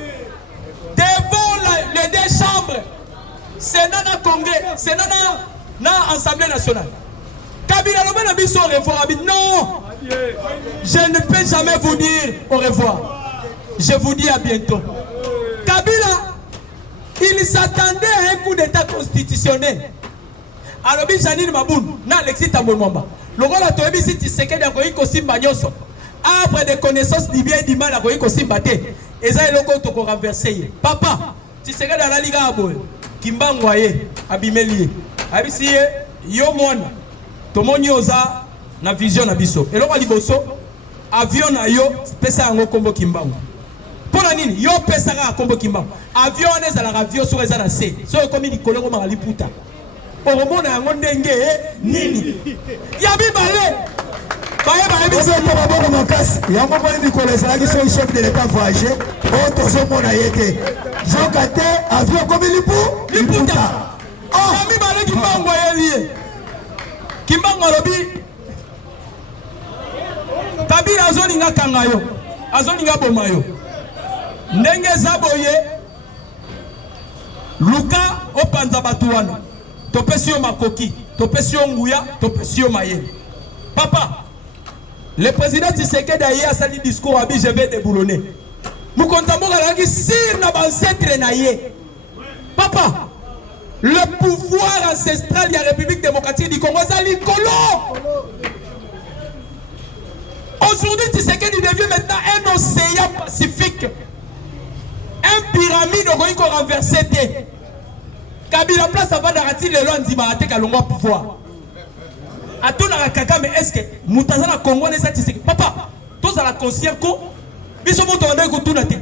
devant les deux chambres. Sénat na Congrès, Sénat na Assemblée nationale. Kabila lobe na biso au revoir. Non. Je ne peux jamais vous dire au revoir. Je vous dis à bientôt. Kabila Il s'attendait à un coup d'état constitutionnel. Alors, Janine Maboun, na Alexis Tambomamba. Le rôle a tombé si tu sais qu'il y a un Simba Nyoso. Après des connaissances du bien et du mal, il y a un Simba Té. Et ça, il y a un peu renversé. Papa, tu sais que dans la Liga, Kimbangwaye, Abimeli. Abisi, yo mwana. Tomoni oza na vision na biso. Et là, on dit avion na yo, pesa yango kombo Kimbangu. Pona nini yo pesa ka kombo Kimbangu. Avion eza la avion sur eza na C. So komi di koleko mali puta. Oromona yango ndenge nini. Ya bibale. Baye biso to baboko makasi. Yango bali di kolesa ki so chef de l'état voyagé. O to so mona yete. Jokate avion komi liputa. Oh, ya bibale Kimbangu yeli. Kimbangu alobi Kabila azoninga kangayo, azoninga bomayo. Ndenge zaboye, Luka opanza batuwana. Topesio makoki, topesio nguya, topesio maye. Papa, le président Tshisekedi a sali discours à je vais déboulonner. Moukontambo galaki sir na bancetre na ye. Papa, le pouvoir ancestral de la République démocratique du Congo, c'est l'icolo. Aujourd'hui, Tshisekedi devient maintenant un océan pacifique. Un pyramide au renversé. Kabila place avant d'arrêter le long d'Imarate Kalongo pouvoir. A tout la kaka, mais est-ce que Moutazana Congo n'est pas Tshisekedi? Papa, tous à la conscience que Biso moto ande ko tunate.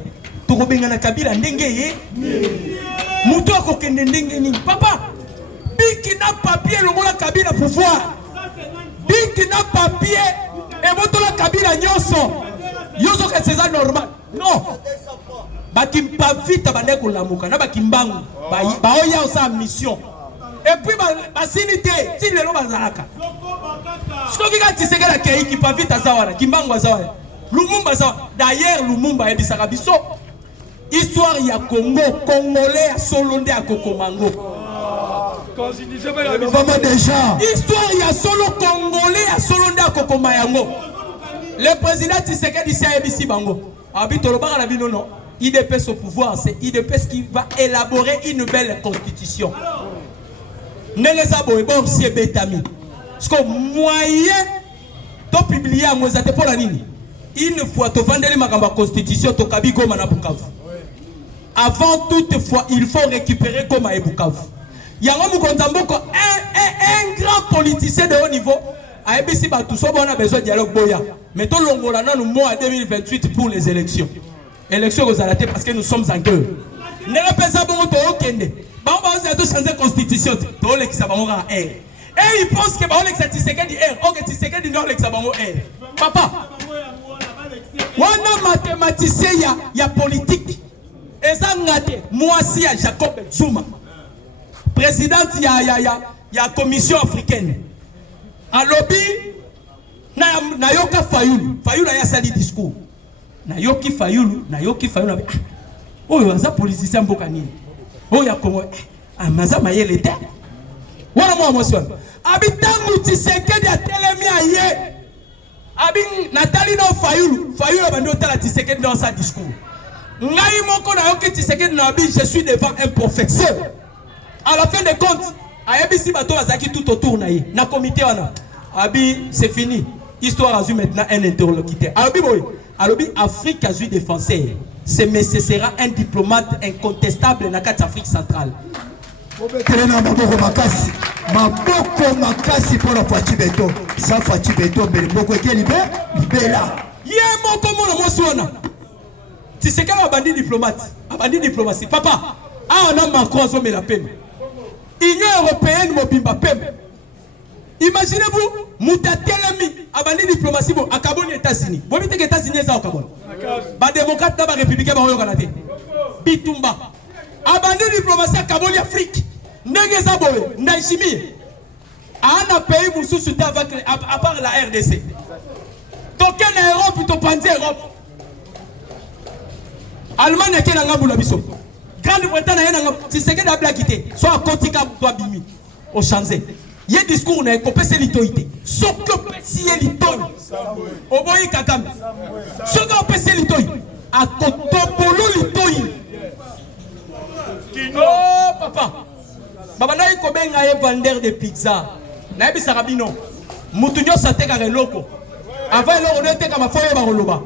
To ko benga na Kabila ndenge ye. Muto ko kende ndenge ni. Papa, biki na papier le mola Kabila pouvoir. Biki na papier et moto la Kabila nyoso. Yoso que c'est ça normal. Non. Bakim pas vite bande ko lamuka na bakimbangu. Ba oya osa mission. Et puis basinité, ti lelo bazalaka. Sikoki ka tiseke la kei ki pas vite azawara, kimbangu azawara. Lumumba ça. D'ailleurs Lumumba et bisaka biso. Histoire ya Congo, Congolais à Solondé à Kokomango. Histoire ya solo Congolais à Solondé à Kokomayango. Le président Tshisekedi dit ABC Bango. Habite le bar à la ville non. IDPS au pouvoir, c'est IDPS qui va élaborer une belle constitution. Ne les abonnez pas si bétami. Parce que moyen de publier à Mozate pour la ligne. Une fois tu vends la constitution, tu as comme à Bukavu. Avant toutefois, il faut récupérer comme à Bukavu. Il y a un grand politicien de haut niveau. À ABC, on a besoin de dialogue boya. Mettons l'ongolana nous mois 2028 pour les élections. Élections aux arrêtés parce que nous sommes en guerre. Ne représentent pas au Kende. On va changer la constitution. Et ils pensent que Baolek Tshisekedi est ok Tshisekedi non l'exabango est. Papa. Wana mathématicien ya politique. Eza ngate Moussi à Jacob Zuma. Présidente ya commission africaine. En lobby na yoka Fayulu. Fayulu a sali discours. Na yoki Fayulu. Oh yaza politicien mboka nini. Oh ya Congo. Amaza mayele te. Wana mo emotion. Abitangu Tshisekedi a telemi aye. Abi Nathalie no Fayulu. Fayulu bando tala Tshisekedi dans sa discours. Ngai moko na yoki Tshisekedi na bi je suis devant un professeur. À la fin des comptes, à ABC bato bazaki tout autour na ye. Na comité wana. Abi c'est fini. Histoire a eu maintenant un interlocuteur. Alobi boy. Alobi Afrique a eu défenseur. Mais ce sera un diplomate incontestable dans l'Afrique centrale. Maboko makasi pour la Fati Beto. Ça Fati Beto, mais beaucoup qui est libéré là. Yé moko mono moswana. Tu sais qu'un bandit diplomate, un bandit diplomatie. Papa, on a Macron sur la peine. Union européenne mobimba peine. Imaginez-vous, Moutatelemi, un bandit diplomatie à Kabon États-Unis. Vous voyez que les États-Unis sont au Kabon. Les démocrates dans la République au Canada. Bitumba. Un bandit diplomatie à Kabon Afrique. Negezaboe, Naishimi. Un pays moussou à part la RDC. Donc en Europe, tu penses Europe. Allemagne qui est dans la Biso. Grande-Bretagne est dans la si c'est que la quitté. Soit à Kotika, toi Bimi. Au Chanzé. Il y a un discours, on a coupé l'itoïté. Ce que c'est l'itoï. Au boy Kakam. Ce que c'est l'itoï. À Kotopolo l'itoï. papa babandaki kobenga ye vendeur de pizza nayebisaka bino mutu nyonso atekaka eloko avant eloko noetekama fo oyeba koloba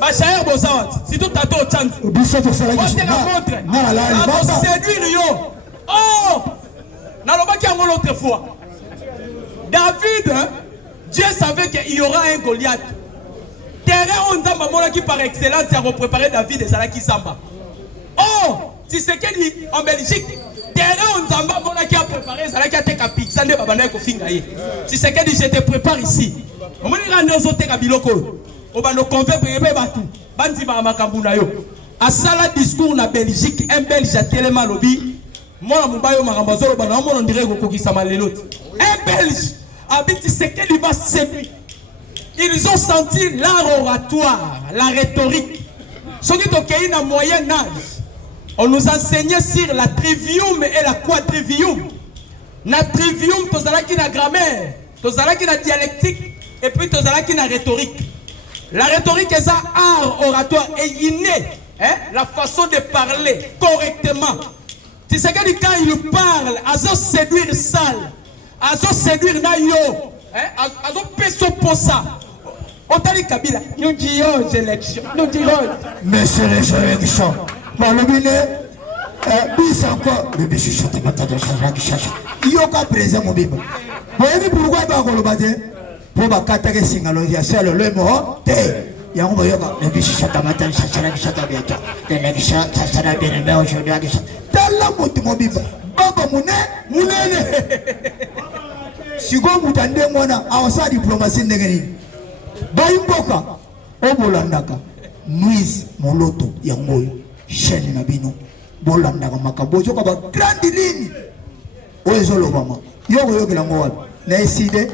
bachaire bozawa surtout tato ochanzi oteka montre akoséduire yo oh nalobaki yango l'autre fois David Dieu savait qu'il y aura un Goliath terrain on nzamba monaki par excellence à préparer David ezalaki samba oh si c'est qu'il dit en Belgique terrain on nzamba monaki a préparé ezalaki ateka pizza nde babanda kofinga ye si c'est qu'il dit je te prépare ici omoni rande ozoteka biloko obando convaincre yebe batu bandima makambu na yo asala discours na Belgique un Belge a tellement lobby mona mubayo makambo zolo bana mona ndire kokokisa maleloti un Belge habite ce qu'il va séduire. Ils ont senti l'art oratoire, la rhétorique. Ce qui est au Moyen Âge, on nous enseignait sur la trivium et la quadrivium. La trivium, tu as la grammaire, tu as la dialectique, et puis tu as la rhétorique. La rhétorique est un art oratoire et inné, hein? La façon de parler correctement. Tu sais que quand il parle, à se séduire sale, à se séduire na yo, à se peso posa. Otali Kabila, nous disons élection, nous disons. Monsieur les élections, par le bilan, bis encore, le bichu chante pas de chacha. Yoka présent mon bible. Vous voyez pourquoi il va le battre? Pour ma catégorie singalosia, c'est le mot. Yango yoka, le bichu chante pas de chacha qui chante bien. L'élection, ça sera bien aimé aujourd'hui. Dans la moto mon bible, baba moune. Si vous m'entendez, moi, à sa diplomatie négative. Baimboka obolandaka nuise moloto ya ngoyo chaîne na bino bolandaka makabozo ka ba grande ligne oyezolo mama yoko yokela ngo wapi na eside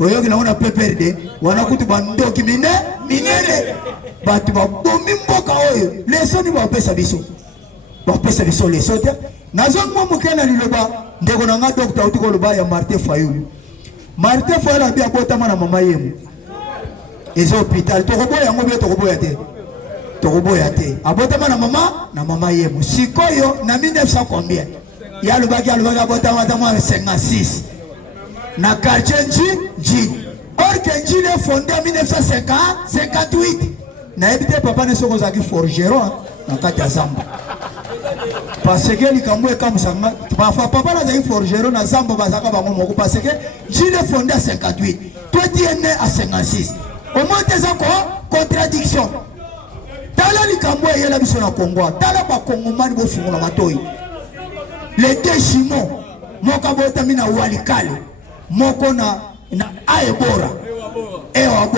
oyokela ona PPRD wana kuti bandoki minene batu ba bombi mboka oyo leso ni ba pesa biso leso te nazo mo mukena liloba ndeko na nga docteur utiko loba ya Martin Fayulu abia botama na mama yemu les hôpitaux tokoboya yango bia tokoboya te abotama na mama yemu sikoyo na 1900 combien ya lubaki abotama tama 56 na quartier nji or que nji le fondé en 1958 na ebité papa ne soko zaki forgeron na kati ya zamba parce que likambo eka musanga papa na zaki forgeron na zamba bazaka bango moko parce que nji le fondé en 58 toi tu es né à 56 au moins des encore contradiction. Tala likambo yela biso na Congo. Tala ba Congomani bo fungola matoi. Les deux chimons moko bota mina walikale. Moko na aebora. Ewa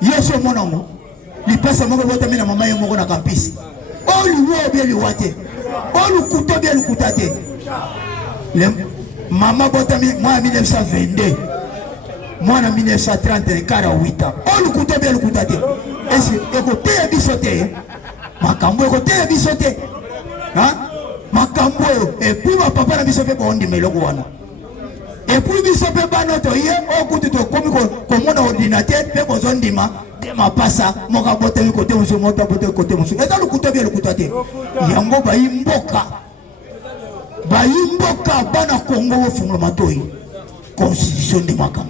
Yeso monango. Li pesa moko bota mina mama ye moko na campus. Olu wo bien li wate. Olu kuto bien li kutate. Le mama bota moi 1922. Moi en 1930, 48 ans. On le coûte bien le coûte à terre. Écoutez, bisoté. Ma cambo, écoutez, bisoté. Hein? Ma cambo, et puis ma papa n'a bisoté pour on dit mais le guana. Et puis bisoté, pas notre hier, on coûte tout comme mon ordinateur, fait besoin de ma passa, mon cabote, le côté, monsieur, mon cabote, le côté, monsieur. Et dans le coûte bien le coûte à terre. Yango Baimboka. Baimboka, Bana Congo, Fumatoï. Constitution de Macam.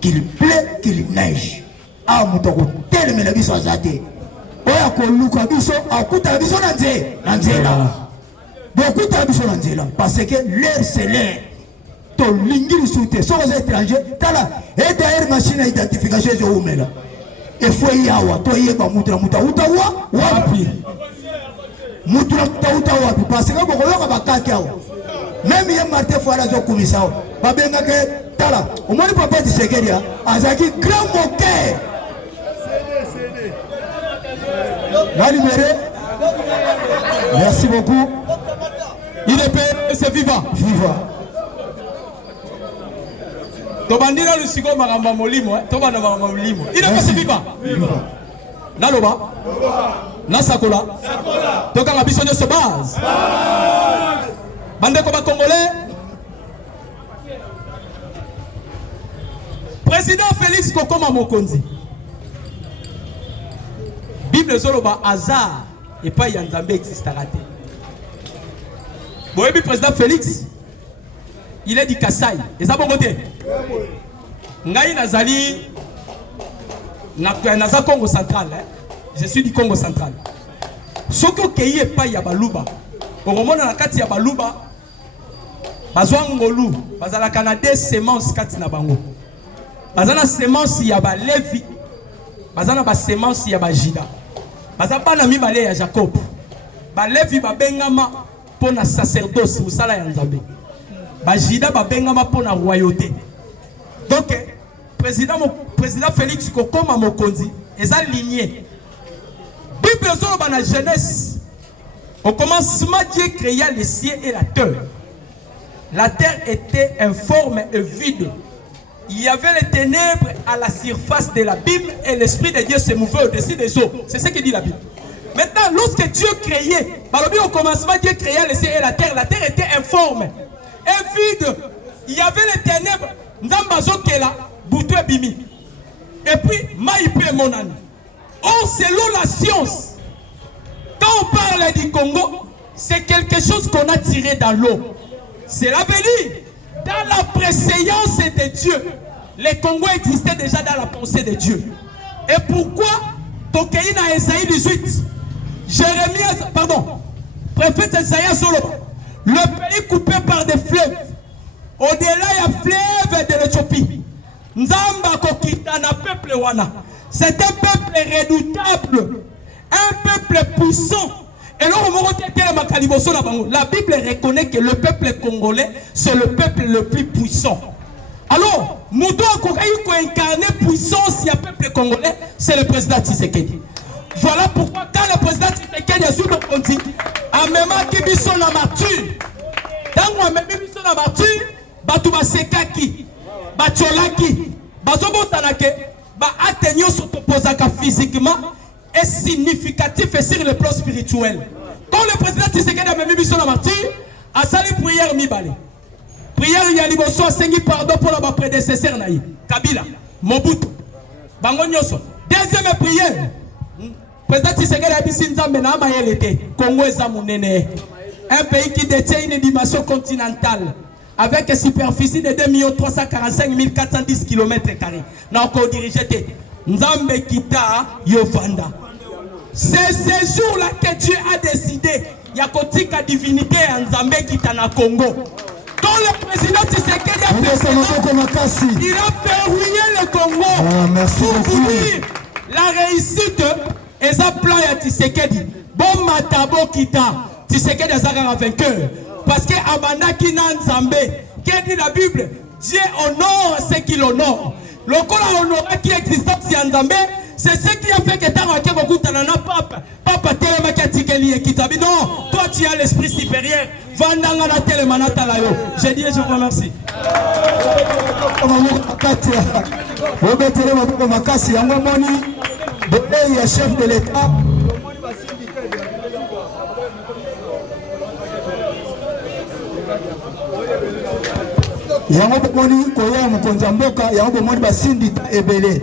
Qu'il plaît, qu'il neige. Ah, moutoko, tel me la biso azate. Oya ko luka biso, akuta biso nanzela. Beaucoup ta biso nanzela. Parce que l'air c'est l'air. To lingiri soute, so aux étrangers, tala. Et derrière machine d'identification, je vous mets là. Et faut y avoir, toi y est pas moutra wapi. Moutra wapi. Parce que beaucoup y'ont pas kakao. Même y'a Martin Fouala zo kumisao. Babenga ke tala. Au moins le papa du Segeria, azaki grand moquet. Merci beaucoup. Il est payé, c'est vivant. Tobandina le sigo maramba molimo, tobanda maramba molimo. Il est passé vivant. Naloba. Nasakola. Toka la biso de se base. Bande comme congolais. Président Félix Kokoma Mokonzi. Bible zoloba hasard et pas Yanzambe existera. Boyebi président Félix, il est du Kassai. Et ça bon côté. Ngai nazali naza Congo central. Je suis du Congo central. Soko keye pa ya baluba. Oromona na kati ya baluba. Bazwa ngolu, bazala Canada semence kati na bango. Bazana semence ya ba Levi. Bazana ba semence ya ba Jida. Bazana bana mibale ya Jacob. Ba Levi ba bengama pona sacerdoce musala ya Nzambe. Ba Jida ba bengama pona royauté. Donc président Félix Kokoma Mokonzi eza ligné. Bible dans la Genèse, au commencement Dieu créa les cieux et la terre. La terre était informe et vide. Il y avait les ténèbres à la surface de l'abîme et l'Esprit de Dieu se mouvait au-dessus des eaux. C'est ce que dit la Bible. Maintenant, lorsque Dieu créait, au commencement Dieu créa les cieux et la terre était informe et vide. Il y avait les ténèbres. Et puis, Maïpé Monani. Or, selon la science, quand on parle du Congo, c'est quelque chose qu'on a tiré dans l'eau. C'est l'avenir. Dans la préséance de Dieu, les Congo existaient déjà dans la pensée de Dieu. Et pourquoi Tokeïna Esaïe 18, prophète Esaïe Soloba, le pays coupé par des fleuves, au-delà il y a fleuve de l'Éthiopie. Nzamba Kokita na peuple wana. C'est un peuple redoutable, un peuple puissant. Et là, la Bible reconnaît que le peuple congolais, c'est le peuple le plus puissant. Alors, Moudo a incarné puissance, il y a un peuple congolais, c'est le président Tshisekedi. Voilà pourquoi quand le président Tshisekedi a su le conti, a même qui sont la martyre. Dans le même qui sont la martyre, Batouba Sekaki, Batcholaki, Bazobo Sanake, Atteignon s'opposaka physiquement et significatif et sur le plan spirituel. Quand le président Tshisekedi a même mis son martyr, a sali prière mibale. Prière il y a liboso a sengi pardon pour la prédécesseur naï. Kabila, Mobutu, Bango Nyoso. Deuxième prière. Président Tshisekedi a dit si Nzambe na mayelete, Congo ezamunene. Un pays qui détient une dimension continentale. Avec une superficie de 2 345 410 km². Nous avons dirigé Nzambe Kita Yovanda. C'est ce jour-là que Dieu a décidé. Il y a une divinité en Nzambe Kita na Congo. Quand le président Tshisekedi a fait ça, il a verrouillé le Congo pour vous dire la réussite et ça plan à Tshisekedi. Bon matabo Kita. Tshisekedi a vainqueur. Parce que Abandaki Nzambe, qui dit la Bible, Dieu honore ce qu'il honore. Le corps honore qui existe en Nzambe, c'est ce qui a fait que Taraki Bokutanana Papa Telemakati et Kitabi. Non, toi tu as l'esprit supérieur. Vandangana Telemanata Layo. J'ai dit, je vous remercie. Chef de l'État. Yango bomoni koya mokonzi mboka yango bomoni basindi ebele